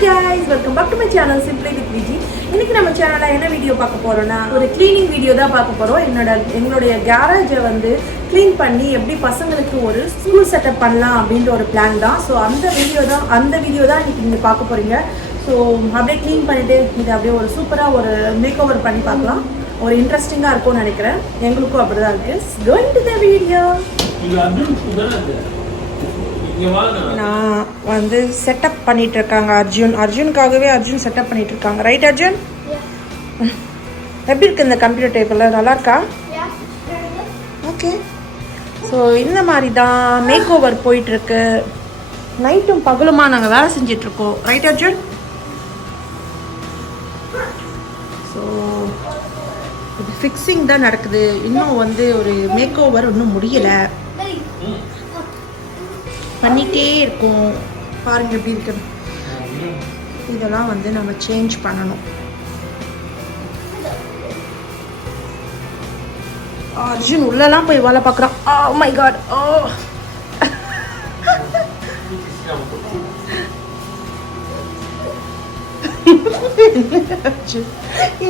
guys, welcome back to my channel Simply with Viji. இன்னைக்கு நம்ம சேனல்ல என்ன வீடியோ பார்க்க போறோம்னா ஒரு க்ளீனிங் வீடியோ தான் பார்க்க போறோம். எங்களுடைய கேரேஜை வந்து க்ளீன் பண்ணி எப்படி பசங்களுக்கு ஒரு ஸ்கூல் செட்டப் பண்ணலாம் அப்படின்ற ஒரு பிளான் தான். ஸோ அந்த வீடியோ தான் இன்னைக்கு நீங்க பார்க்க போறீங்க. ஸோ அப்படியே க்ளீன் பண்ணிட்டு இது அப்படியே ஒரு சூப்பரா ஒரு மேக் ஓவர் பண்ணி பார்க்கலாம். ஒரு இன்ட்ரெஸ்டிங்கா இருக்கும்னு நினைக்கிறேன். எங்களுக்கும் அப்படிதான் இருக்கு. Going to the video. நான் வந்து செட்டப் பண்ணிட்டு இருக்காங்க அர்ஜுனுக்காகவே அர்ஜுன் செட்டப் பண்ணிட்டு இருக்காங்க. ரைட் அர்ஜுன்? எப்படி இருக்கு இந்த கம்ப்யூட்டர் டேபிள்? நல்லா இருக்கா? ஓகே. ஸோ இந்த மாதிரி தான் மேக் ஓவர் போயிட்டு இருக்கு. நைட்டும் பகலுமா நாங்கள் வேலை செஞ்சிட்டு இருக்கோம். ரைட் அர்ஜுன்? ஸோ இது ஃபிக்ஸிங் தான் நடக்குது. இன்னும் வந்து ஒரு மேக் ஓவர் இன்னும் முடியலை, பண்ணிகிட்டே இருக்கும். பாருங்க எப்படி இருக்குது. இதெல்லாம் வந்து நம்ம சேஞ்ச் பண்ணணும். அர்ஜுன் உள்ளலாம் போய் வேலை பார்க்குறான். Oh my God. ஓ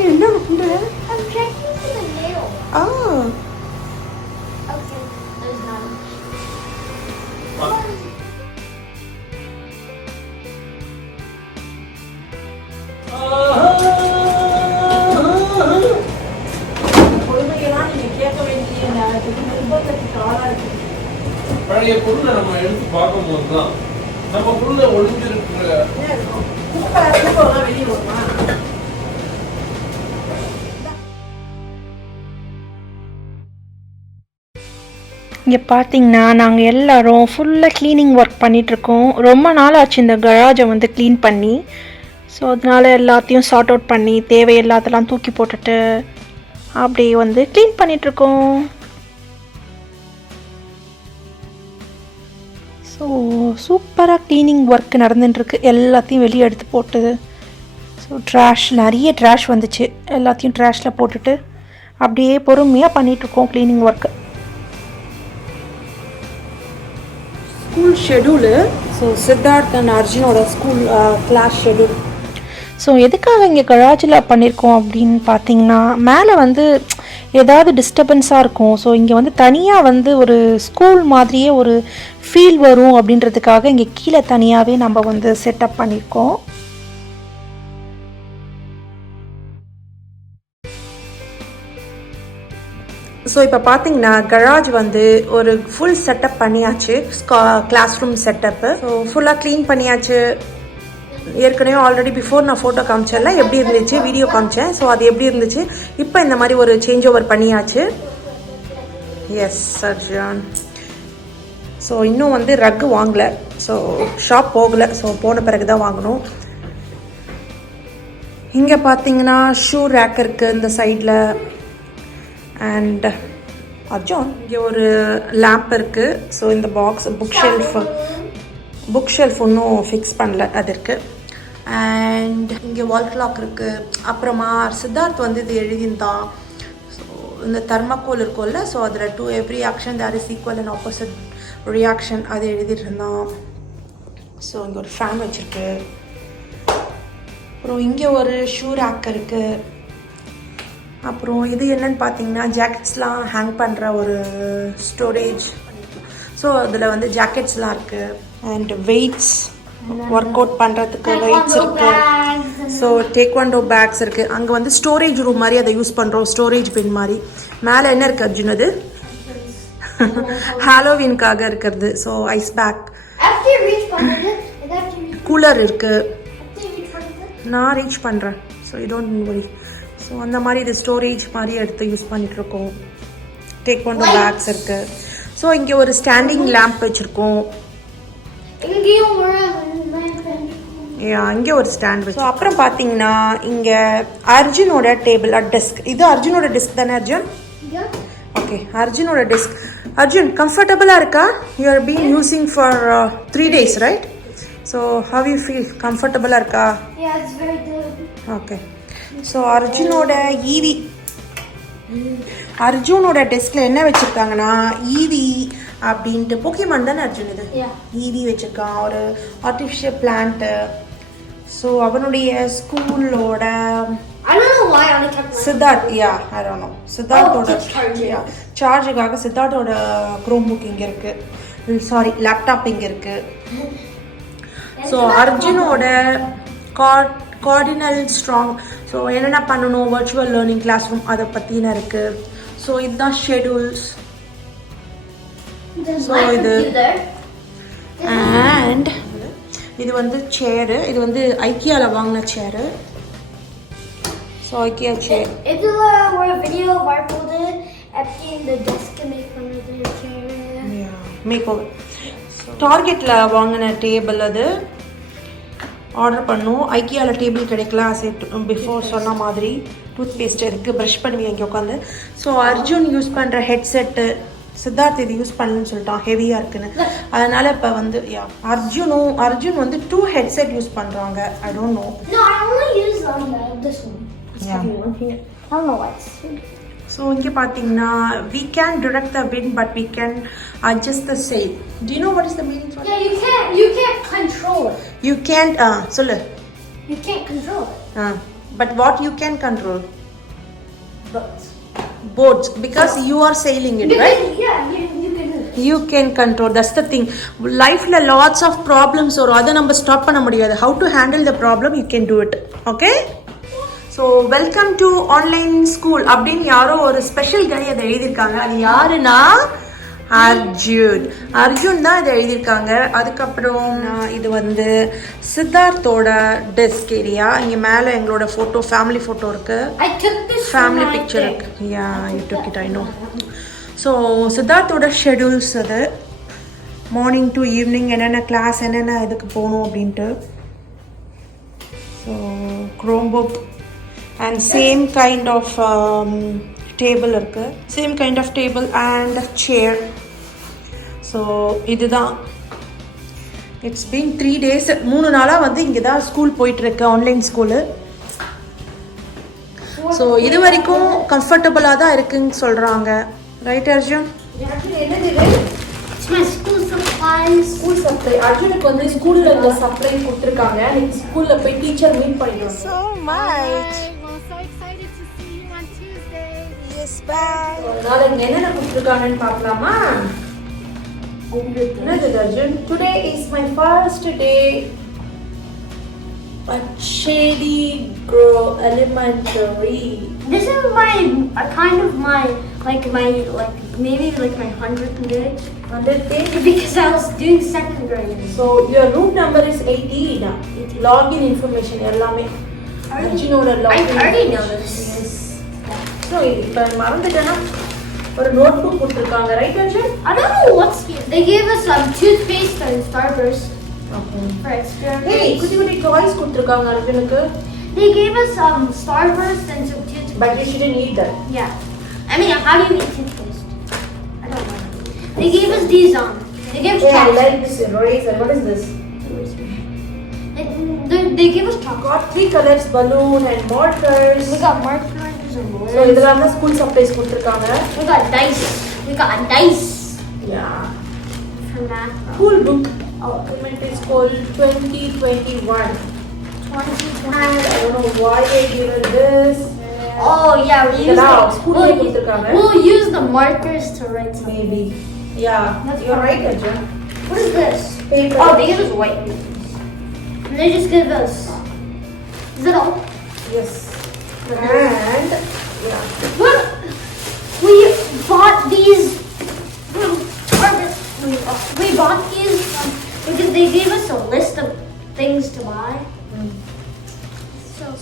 என்ன பண்ற? பழைய பொருளை நம்ம எடுத்து பார்க்கும்போது தான் நம்ம பொருளை ஒளிஞ்சிருக்கிற வெளியே வருமா. இங்கே பார்த்தீங்கன்னா நாங்கள் எல்லோரும் ஃபுல்லாக க்ளீனிங் ஒர்க் பண்ணிகிட்ருக்கோம். ரொம்ப நாள் ஆச்சு இந்த கராஜை வந்து க்ளீன் பண்ணி. ஸோ அதனால் எல்லாத்தையும் சார்ட் அவுட் பண்ணி தேவையில்லாதெல்லாம் தூக்கி போட்டுட்டு அப்படியே வந்து க்ளீன் பண்ணிகிட்ருக்கோம். ஸோ சூப்பராக க்ளீனிங் ஒர்க் நடந்துட்டுருக்கு. எல்லாத்தையும் வெளியே எடுத்து போட்டு, ஸோ நிறைய ட்ராஷ் வந்துச்சு. எல்லாத்தையும் ட்ராஷில் போட்டுட்டு அப்படியே பொறுமையாக பண்ணிகிட்ருக்கோம் cleaning work. School schedule. So Siddharth and அர்ஜுனோட ஸ்கூல் கிளாஸ் ஷெடியூல். ஸோ எதுக்காக இங்கே கராஜில் பண்ணியிருக்கோம் அப்படின்னு பார்த்தீங்கன்னா, மேலே வந்து ஏதாவது டிஸ்டர்பன்ஸாக இருக்கும். ஸோ இங்கே வந்து தனியாக வந்து ஒரு ஸ்கூல் மாதிரியே ஒரு ஃபீல் வரும் அப்படின்றதுக்காக இங்கே கீழே தனியாகவே நம்ம வந்து செட்டப் பண்ணியிருக்கோம். ஸோ இப்போ பார்த்தீங்கன்னா கராஜ் வந்து ஒரு ஃபுல் செட்டப் பண்ணியாச்சு. Classroom setup. ஸோ ஃபுல்லாக க்ளீன் பண்ணியாச்சு. ஏற்கனவே ஆல்ரெடி பிஃபோர் நான் ஃபோட்டோ காமிச்சேன்ல, எப்படி இருந்துச்சு வீடியோ காமிச்சேன். ஸோ அது எப்படி இருந்துச்சு, இப்போ இந்த மாதிரி ஒரு சேஞ்ச் ஓவர் பண்ணியாச்சு. எஸ் அர்ஜுன். ஸோ இன்னும் வந்து ரக்கு வாங்கலை. ஸோ ஷாப் போகலை. ஸோ போன பிறகு தான் வாங்கணும். இங்கே பார்த்தீங்கன்னா ஷூ ரேக் இருக்குது இந்த சைடில். அண்ட் அர்ஜுன் இங்கே ஒரு லேம்ப் இருக்குது. ஸோ இந்த பாக்ஸ் புக் ஷெல்ஃப் இன்னும் ஃபிக்ஸ் பண்ணல, அது இருக்குது. அண்ட் இங்கே வால் கிளாக் இருக்குது. அப்புறமா சித்தார்த் வந்து இது எழுதியிருந்தான். ஸோ இந்த தெர்மாக்கோல் இருக்கும்ல, ஸோ அதில் to every action there is equal and opposite reaction, அது எழுதிட்டு இருந்தான். ஸோ இங்கே ஒரு ஃபேன் வச்சுருக்கு. அப்புறம் இங்கே ஒரு ஷூ ரேக் இருக்குது. அப்புறம் இது என்னன்னு பார்த்தீங்கன்னா ஜாக்கெட்ஸ்லாம் ஹேங் பண்ணுற ஒரு ஸ்டோரேஜ். ஸோ அதில் வந்து ஜாக்கெட்ஸ்லாம் இருக்குது. அண்ட் வெயிட்ஸ், ஒர்க் அவுட் பண்ணுறதுக்கு வெயிட்ஸ் இருக்குது. ஸோ டேக்வாண்டோ பேக்ஸ் இருக்குது. அங்கே வந்து ஸ்டோரேஜ் ரூம் மாதிரி அதை யூஸ் பண்ணுறோம், ஸ்டோரேஜ் பின் மாதிரி. மேலே என்ன இருக்குது அர்ஜுன்? அது ஹாலோவீனுக்காக இருக்கிறது. ஸோ ஐஸ் பேக், கூலர் இருக்குது. நான் ரீச் பண்ணுறேன். So you don't worry. So அந்த மாதிரி இது ஸ்டோரேஜ் மாதிரி எடுத்து யூஸ் பண்ணிகிட்ருக்கோம். டேக்வாண்டோ பேக்ஸ் இருக்குது. ஸோ இங்கே ஒரு ஸ்டாண்டிங் லேம்ப் வச்சுருக்கோம். இங்கே ஒரு ஸ்டாண்ட் வச்சு. அப்புறம் பார்த்தீங்கன்னா இங்கே அர்ஜுனோட டேபிள் டெஸ்க். இது அர்ஜுனோட டெஸ்க் தானே அர்ஜுன்? ஓகே, அர்ஜுனோட டெஸ்க். அர்ஜுன் கம்ஃபர்டபுளாக இருக்கா? You are being using for 3 days, right? So how you feel? கம்ஃபர்டபுளாக இருக்கா? ஓகே. ஸோ அர்ஜுனோட டெஸ்கில் என்ன வச்சுருக்காங்கன்னா ஈவி அப்படின்ட்டு போக்கிமான் தானே அர்ஜுன் இது ஈவி வச்சுருக்கான். ஒரு ஆர்டிஃபிஷியல் பிளான்ட்டு. ஸோ அவனுடைய ஸ்கூலோட I don't know why I kept my Siddharth I don't know சித்தார்த்தோட it's charging. சார்ஜுக்காக சித்தார்த்தோட க்ரோம் புக் இங்கே இருக்குது, சாரி லேப்டாப் இங்கே இருக்குது. ஸோ அர்ஜுனோட கார்டினல் ஸ்ட்ராங், ஸோ என்னென்ன பண்ணணும் வர்ச்சுவல் லேர்னிங் கிளாஸ் ரூம் அதை பற்றின இருக்குது. ஸோ இதுதான் ஷெடியூல்ஸ். ஸோ இது அண்ட் இது வந்து சேரு, இது வந்து ஐக்கியாவில் வாங்கின சேரு. ஸோ ஐக்கியா சேர். இதில் ஒரு வீடியோ வரப்போது எப்படி இந்த டெஸ்க்கு மேக் பண்ணுறது சேர் மேக்ஓவர். டார்கெட்டில் வாங்கின டேபிள் அது ஆர்டர் பண்ணோம். ஐக்கியாவில் டேபிள் கிடைக்கல, பிஃபோர் சொன்ன மாதிரி டூத் பேஸ்ட் இருக்குது, ப்ரஷ் பண்ணுவீங்க இங்கே உட்காந்து. ஸோ அர்ஜுன் யூஸ் பண்ணுற ஹெட்செட்டு சித்தார்த் இது யூஸ் பண்ணலன்னு சொல்லிட்டான், ஹெவியாக இருக்குன்னு. அதனால் இப்போ வந்து அர்ஜுன் வந்து 2 ஹெட்செட் யூஸ் பண்ணுறாங்க. I don't know. No, I only use this one. Yeah. I don't know what's. So இங்கே பார்த்தீங்கன்னா we can direct the wind but we can adjust the sail. Do you know what is the meaning for Yeah, that? you can't control it. You can't சொல்லு. You can't control it. But what you can control? Boats. Because you are sailing it, right? Yeah, you can do it. You can control. That's the thing. Lifeல lots of problems or அதை நம்ம stop பண்ண முடியாது. How to handle the problem, you can do it. Okay? So welcome to online school அப்படின்னு யாரோ ஒரு special கை அதை எழுதியிருக்காங்க. அது யாருன்னா அர்ஜுன் தான் இதை எழுதியிருக்காங்க. அதுக்கப்புறம் இது வந்து சித்தார்த்தோட டெஸ்க் ஏரியா. இங்கே மேலே எங்களோட ஃபோட்டோ, ஃபேமிலி ஃபோட்டோ இருக்குது, ஃபேமிலி பிக்சர் இருக்குது. You took it, I know. So சித்தார்த்தோட ஷெடியூல்ஸ் அது மார்னிங் டு ஈவினிங் என்னென்ன கிளாஸ், என்னென்ன இதுக்கு போகணும் அப்படின்ட்டு. So Chromebook and same kind of table இருக்கு, same kind of table and chair. so இதுதான். it's been 3 days, 3 நாளா வந்து இங்க தான் ஸ்கூல் போயிட்டு இருக்கு, ஆன்லைன் ஸ்கூலு. ஸோ இது வரைக்கும் கம்ஃபர்டபுளா தான் இருக்குன்னு சொல்றாங்க, right Arjun? It's my school supplies. School supply. அர்ஜுனுக்கு வந்து ஸ்கூல்ல இருந்த சப்ளை கொடுத்துருக்காங்க. இன்னைக்கு ஸ்கூல்ல போய் டீச்சர் மீட் பண்ணிடுவோம். so much. So excited to see you on Tuesday. Yes, bye. நாளைக்கு என்னென்ன கொடுத்துருக்காங்கன்னு பார்க்கலாமா? என்னது Arjun? Today is my first day at Shady Grow Elementary. This is a kind of my maybe like my 100th day. 100th day? Because I was doing 2nd grade. So your room number is 18. Login information எல்லாமே அர்ஜுனோட I login. already know this. Yes. So இப்போ மறந்துட்டேன்னா ஒரு note book கொடுத்துருக்காங்க, right Arjun? I don't know what's here. They gave us some toothpaste and Starburst Okay. for experiments. Hey, குட்டி குட்டி toys கொடுத்துருக்காங்க அர்ஜுனுக்கு. They gave us some Starburst and some toothpaste. But you shouldn't eat that. Yeah. I mean, how do you eat toothpaste? I don't know. They gave us these they gave us Yeah, I chocolate. like this eraser. What is this? They gave us chocolate. Got 3 colors, balloon and markers. We got markers and balloons. So இதெல்லாம் தான் school supplies கொடுத்துருக்காங்க. We got dice. We got a dice. Yeah. From that. Cool book. Elementary school 2021. 2020. And I don't know why they given this. Oh yeah, we use Now, the, school we'll, கொடுத்துருக்காங்க. we'll use the markers to write something. Maybe. Yeah. That's You're fine. right, Arjun. What is this? Paper. Oh, they gave us white papers. And they just gave us. Is that all? Yes. And yeah. What? We bought these. We bought these because they gave us a list of things to buy.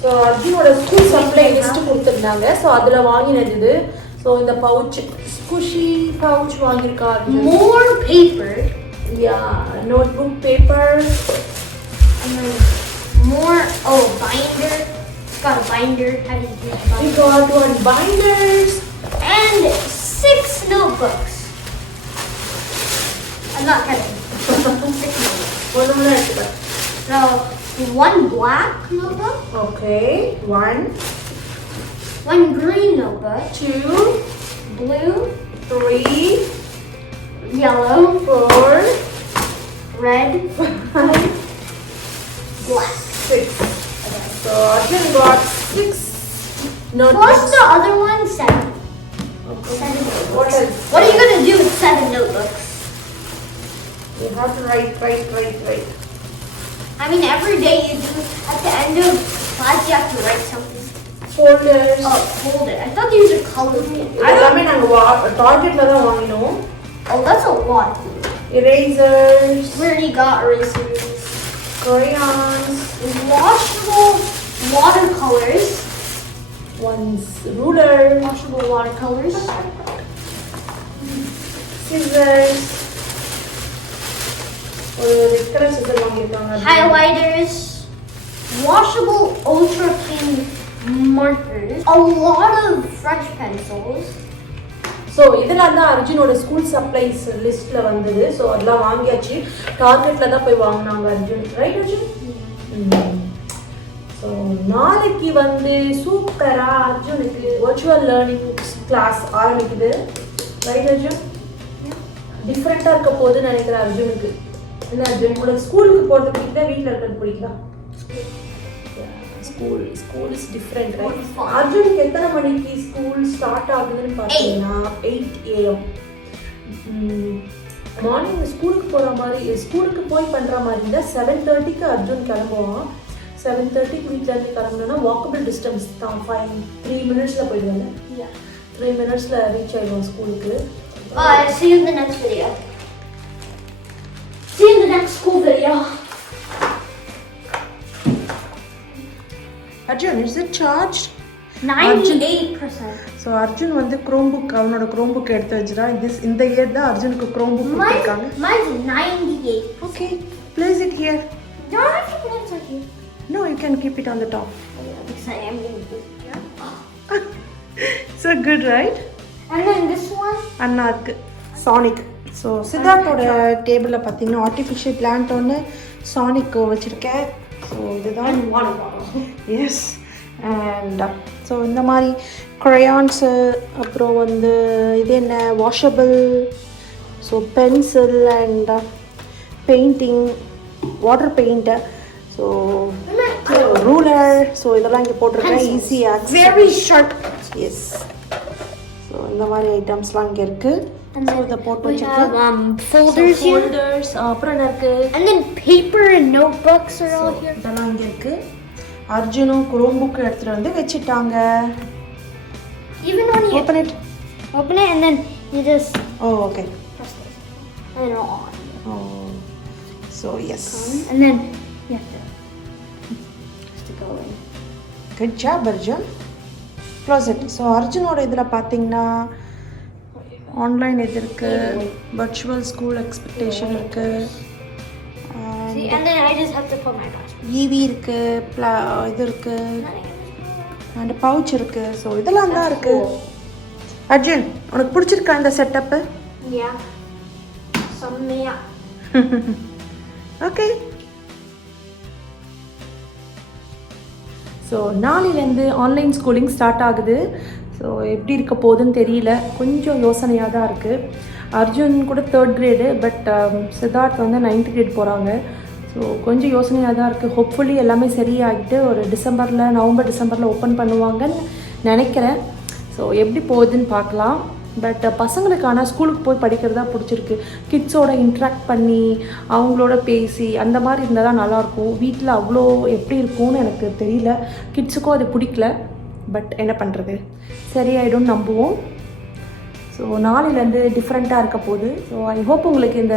So அர்ஜுனோட school supply list கொடுத்துருந்தாங்க. So அதில் வாங்கினது இது. So இந்த pouch, squishy pouch வாங்கியிருக்கா Arjun. More paper. Yeah, notebook paper. And then more, binder. It's got a binder. How do you do a We binder? got 1 binders. And 6 notebooks. I'm not kidding. 6 notebooks. ஒன்று ஒன்று எடுத்துக்கலாம். So, 1 black notebook. Okay, 1, 1 green notebook. 2, Blue. 3, Yellow. 4, Red. 5, Black. 6. So Arjun got 6 notebooks. Plus the other one, 7. Okay. 7 notebooks. What else? What are you going to do with 7 notebooks? You have to write. I mean, every day you do, at the end of class, you have to write something. Folders. Oh, folder. I thought these are colors. எல்லாமே நாங்க டார்கெட்ல தான் வாங்கினோம். Oh, that's a lot. Erasers. We already got erasers. Crayons. Washable watercolors. One's ruler. Washable watercolors. Scissors. Red color scissors வாங்கிருக்காங்க. Highlighters. Washable ultra thin markers. A lot of fresh pencils. So இதெல்லாம் தான் அர்ஜுனோட school supplies லிஸ்ட்டில் வந்தது. So அதெல்லாம் வாங்கியாச்சு. டார்கெட்டில் தான் போய் வாங்கினாங்க Arjun. Right Arjun? So நாளைக்கு வந்து சூப்பராக அர்ஜுனுக்கு வர்ச்சுவல் லேர்னிங் கிளாஸ் ஆரம்பிக்குது. ரைட் அர்ஜுன்? டிஃப்ரெண்ட்டாக இருக்க போகுதுன்னு நினைக்கிறேன் அர்ஜுனுக்கு. என்ன அர்ஜுன், உனக்கு ஸ்கூலுக்கு போகிறது பிடிக்குதா வீட்டில் இருக்கிறது பிடிக்குதா? School is different right? அர்ஜுனுக்கு எத்தனை மணிக்கு ஸ்கூல் ஸ்டார்ட் ஆகுதுன்னு பார்த்தீங்கன்னா 8 AM. மார்னிங் ஸ்கூலுக்கு போகிற மாதிரி, ஸ்கூலுக்கு போய் பண்ணுற மாதிரி இருந்தால் 7:30க்கு அர்ஜுன் கிளம்புவான். 7:30க்கு வீட்டிலேருந்து கிளம்புனா வாக்கபிள் டிஸ்டன்ஸ் தான். 3 மினிட்ஸில் போயிடுவாங்க. 3 மினிட்ஸில் ரீச் ஆகிடுவான் ஸ்கூலுக்கு. See you in the next video. See you in the next school video. Arjun, is it charged? 98%. So Arjun வந்து Chromebook, அவனோட Chromebook எடுத்து வச்சிரான். இந்த இயர் தான் அர்ஜுனுக்கு Chromebook கொடுத்திருக்காங்க. Mine's 98. Okay, place it here. No, I have to put it here. No, you can keep it on the top. Because I am going to do it here. So good, right? And then this one. அண்ணாக்கு சானிக். So சித்தார்த்தோட டேபிளில் பார்த்தீங்கன்னா artificial plant ஒன்று சானிக் வச்சுருக்கேன். So இதுதான் water bottle. Yes. And so இந்த மாதிரி க்ரையான்ஸு, அப்புறம் வந்து இது என்ன washable, so pencil and painting, water paint, so ruler, so இதெல்லாம் இங்கே போட்டிருக்கேன். Easy access, Very sharp. Yes. So இந்த மாதிரி ஐட்டம்ஸ்லாம் இங்கே இருக்குது. And then இதை போட்டு we வச்சுருக்கேன். have folders here. ஃபோல்டர்ஸ், அப்புறம் என்ன இருக்குது, And then paper and notebooks are all here. இதெல்லாம் இங்கே இருக்குது. அர்ஜுனும் குரோம்புக்கு எடுத்துகிட்டு வந்து வச்சுட்டாங்க. Even when you Open it. open it and then you just Oh, okay. press this. And then it'll on. Oh, so yes. And then you have to just to go in. Good job, Arjun. Close it. So அர்ஜுனோட இதில் பார்த்தீங்கன்னா online இது இருக்குது, virtual school expectation இருக்குது, See, and then I just have to put my password. EV இருக்குது, இது இருக்குது, and pouch இருக்குது. So இதெல்லாம் தான் இருக்குது. அர்ஜுன், உனக்கு பிடிச்சிருக்கா இந்த setup? Yeah. Something. Okay. So நாளையிலேருந்து ஆன்லைன் ஸ்கூலிங் ஸ்டார்ட் ஆகுது. ஸோ எப்படி இருக்க போகுதுன்னு தெரியல, கொஞ்சம் யோசனையாக தான் இருக்குது. அர்ஜுன் கூட 3rd கிரேடு, பட் சித்தார்த் வந்து 9th கிரேட் போகிறாங்க. ஸோ கொஞ்சம் யோசனையாக தான் இருக்குது. ஹோப்ஃபுல்லி எல்லாமே சரியாகிட்டு ஒரு நவம்பர் டிசம்பரில் ஓப்பன் பண்ணுவாங்கன்னு நினைக்கிறேன். ஸோ எப்படி போகுதுன்னு பார்க்கலாம். பட் பசங்களுக்கான ஸ்கூலுக்கு போய் படிக்கிறதா பிடிச்சிருக்கு. கிட்ஸோட இன்ட்ராக்ட் பண்ணி அவங்களோட பேசி அந்த மாதிரி இருந்தால் தான் நல்லாயிருக்கும். வீட்டில் அவ்வளோ எப்படி இருக்கும்னு எனக்கு தெரியல. கிட்ஸுக்கும் அது பிடிக்கல. பட் என்ன பண்ணுறது, சரியாயிடும் நம்புவோம். ஸோ நாளையிலேருந்து டிஃப்ரெண்ட்டாக இருக்க போகுது. ஸோ ஐ ஹோப் உங்களுக்கு இந்த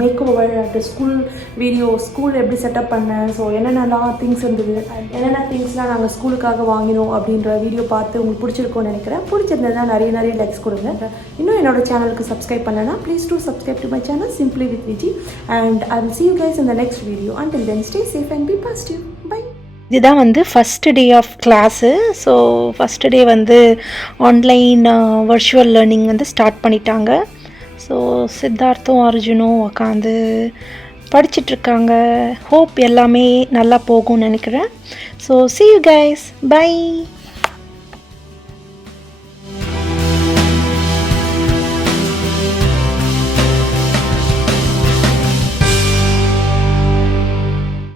மேக்ஓவர், அந்த ஸ்கூல் எப்படி செட்டப் பண்ணேன், ஸோ என்னென்னலாம் திங்ஸ் இருந்தது, என்னென்ன திங்ஸ்லாம் நாங்கள் ஸ்கூலுக்காக வாங்கினோம் அப்படின்ற வீடியோ பார்த்து உங்களுக்கு பிடிச்சிருக்கோன்னு நினைக்கிறேன். பிடிச்சிருந்ததுன்னா நிறைய லைக்ஸ் கொடுங்க. இன்னும் என்னோட சேனலுக்கு சப்ஸ்கிரைப் பண்ணலன்னா please do subscribe to my channel simply with Viji. And I will see you guys in the next video. Until then, stay safe and be positive. Bye. இதுதான் வந்து first day of class. So first day வந்து online virtual learning வந்து start பண்ணிட்டாங்க. So சித்தார்த்தும் அர்ஜுனும் உட்காந்து படிச்சிட்ருக்காங்க. Hope எல்லாமே நல்லா போகும்னு நினைக்கிறேன். So see you guys. Bye.